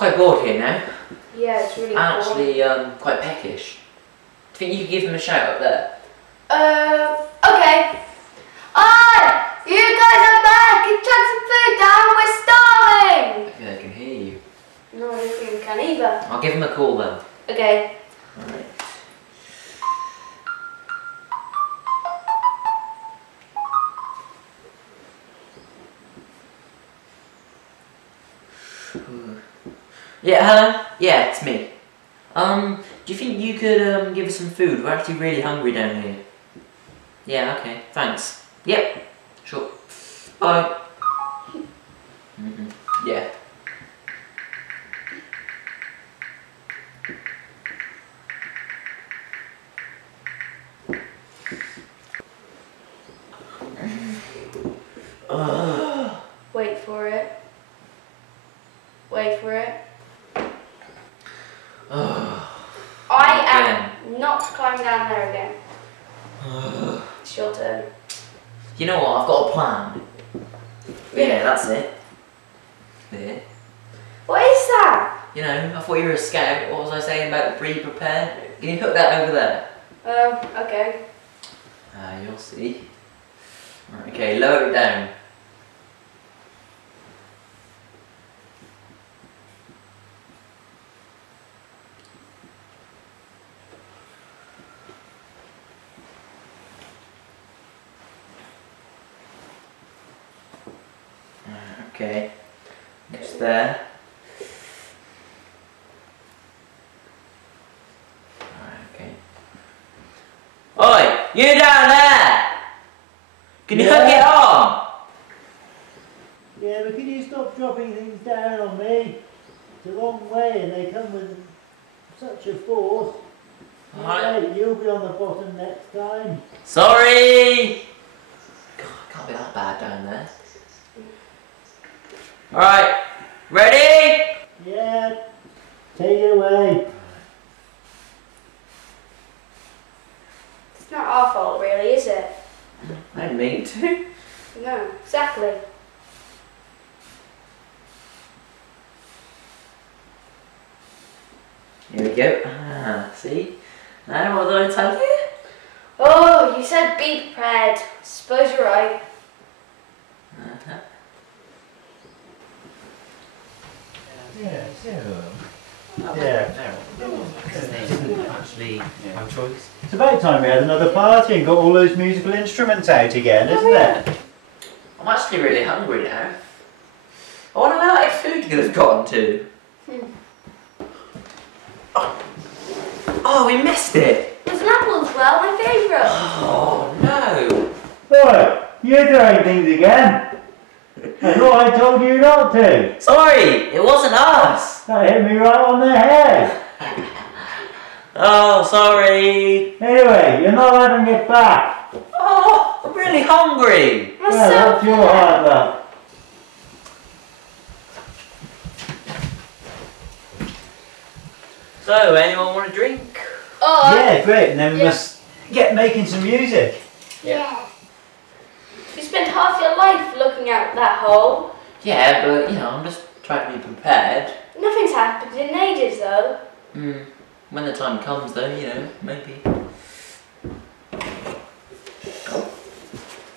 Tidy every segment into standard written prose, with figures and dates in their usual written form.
quite bored here now. Yeah, it's really I'm boring. actually quite peckish. Do you think you could give them a shout up there? Okay. Hi! You guys are back! You chuck some food down, we're starving! I think they can hear you. No, I don't think we can either. I'll give them a call then. Okay. Alright. Yeah, hello? Yeah, it's me. Do you think you could give us some food? We're actually really hungry down here. Yeah, okay, thanks. Yep, sure. Bye. Yeah. Wait for it. Wait for it. I am not climbing down there again. It's your turn. You know what? I've got a plan. Yeah, that's it. There. What is that? You know, I thought you were a scout. What was I saying about be prepared? Can you hook that over there? Okay. You'll see. Right, okay, lower it down. Okay, just there. Okay. Oi, you down there! Can you hook it on? Yeah, but can you stop dropping things down on me? It's a long way and they come with such a force. Alright. Hey, you'll be on the bottom next time. Sorry! God, it can't be that bad down there. Alright, ready? Yeah, take it away. It's not our fault really, is it? I didn't mean to. No, exactly. Here we go. See? Now, what did I tell you? Oh, you said be prepared. Suppose you're right. Yeah. Didn't actually have choice. It's about time we had another party and got all those musical instruments out again, isn't it? I'm actually really hungry now. I wonder where that food could have gone to. Oh, we missed it. There's an apple as well, my favourite. Oh, no. Boy, you're doing things again. I thought I told you not to. Sorry, it wasn't us. That hit me right on the head. Oh, sorry. Anyway, you're not having it back. Oh, I'm really hungry. That's Well, so that's your hard luck. So, anyone want a drink? Oh, Yeah, great. And then we must get making some music. yeah. You spent half your life looking out that hole. Yeah, but, you know, I'm just trying to be prepared. Nothing's happened in ages though. When the time comes, though, you know, maybe.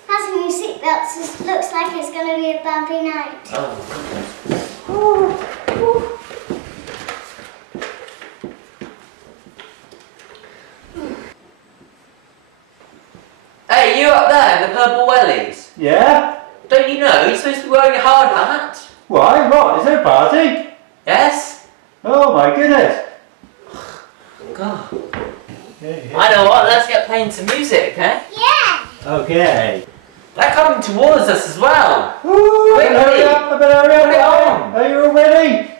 Fasten your seatbelts, it looks like it's going to be a bumpy night. Oh, Hey, you up there in the purple wellies? Yeah? Don't you know you're supposed to be wearing a hard hat? Why? What? Is there a party? Yes? Oh my goodness. God. I know what, let's get playing some music, eh? Yeah! Okay. They're coming towards us as well. Ooh, Quickly. hurry up, I better hurry up. Put it on. Are you all ready?